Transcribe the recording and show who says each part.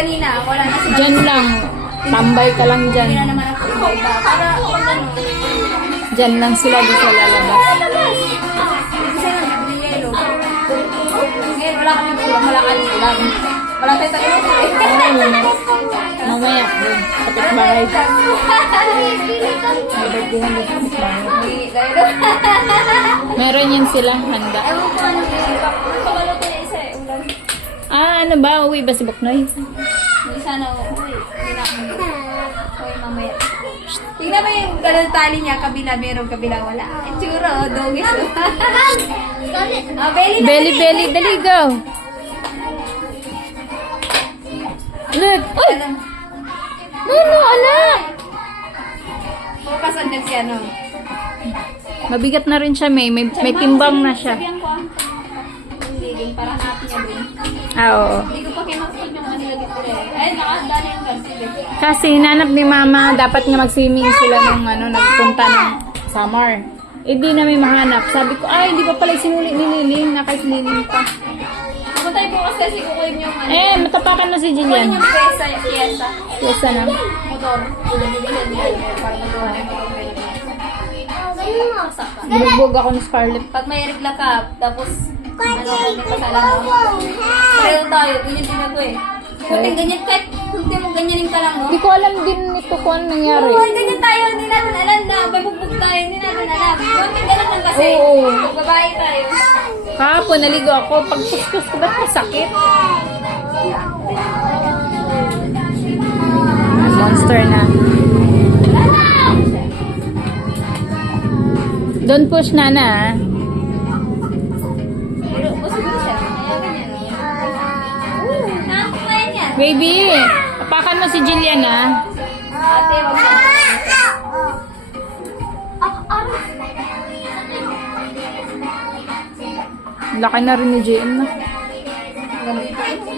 Speaker 1: Diyan lang. Tambay ka lang dyan.
Speaker 2: na naman ako iba. Para kung ano.
Speaker 1: Lang sila di sa lalabas.
Speaker 2: Kasi nga, bibili yelo. Ngayon, wala kami ulam. Wala kami ulam. Wala tayo tayo.
Speaker 1: Mamaya, dun. Kapit bahay. May birthday ng kapit bahay. Meron yan silang handa.
Speaker 2: Ewan ko ano ko isa eh. Ulam.
Speaker 1: Ah, ano ba? Uwi ba si Buknoy?
Speaker 2: Hindi sana uuwi. Hindi na ako Uwi mamaya. Tingnan mo yung ganun tali niya, kabila meron, kabila wala. Itsura, oh, dogis. Ah, belly na
Speaker 1: Belly, belly, dali, go! Look! Uy! Ano, anak?
Speaker 2: Focus on next ano.
Speaker 1: Mabigat na rin siya, may, may, may timbang na siya.
Speaker 2: Din, parang natin niya din.
Speaker 1: Ah, oo.
Speaker 2: Hindi ko pa kinakot yung ano ko eh. Ay, nakahanda na yung. Sige.
Speaker 1: Kasi hinanap ni mama, dapat nga mag-swimming sila nung ano, nagpunta ng summer. Eh di na may mahanap. Sabi ko, ay, hindi pa pala sinuli ni Liling, na kahit Liling pa.
Speaker 2: Tayo bukas kasi kukunin yung ano.
Speaker 1: Eh, matapakan na si Jillian.
Speaker 2: yung pyesa, pyesa.
Speaker 1: Yes, na.
Speaker 2: Motor. Para yung motor.
Speaker 1: Binugbog ako ni Scarlett.
Speaker 2: Pag may regla ka, tapos ano, may pasalamat mo. Pareho tayo, ganyan din ako eh. Kunting ganyan, kahit kunti mo ganyanin ka lang, no?
Speaker 1: Hindi ko alam din nito kung ano nangyari.
Speaker 2: Oo, ganyan tayo, hindi natin alam na may bugbog tayo, hindi natin alam. Kunting ganun lang kasi,
Speaker 1: Oo.
Speaker 2: pag babae tayo.
Speaker 1: Kahapon, naligo ako. Pag kuskus ko, ba't masakit? Monster na.
Speaker 2: Oo, nakakaya niya.
Speaker 1: Baby, apakan mo si Jillian ah.
Speaker 2: Ate.
Speaker 1: Laki na rin ni JM na.
Speaker 2: Ganun.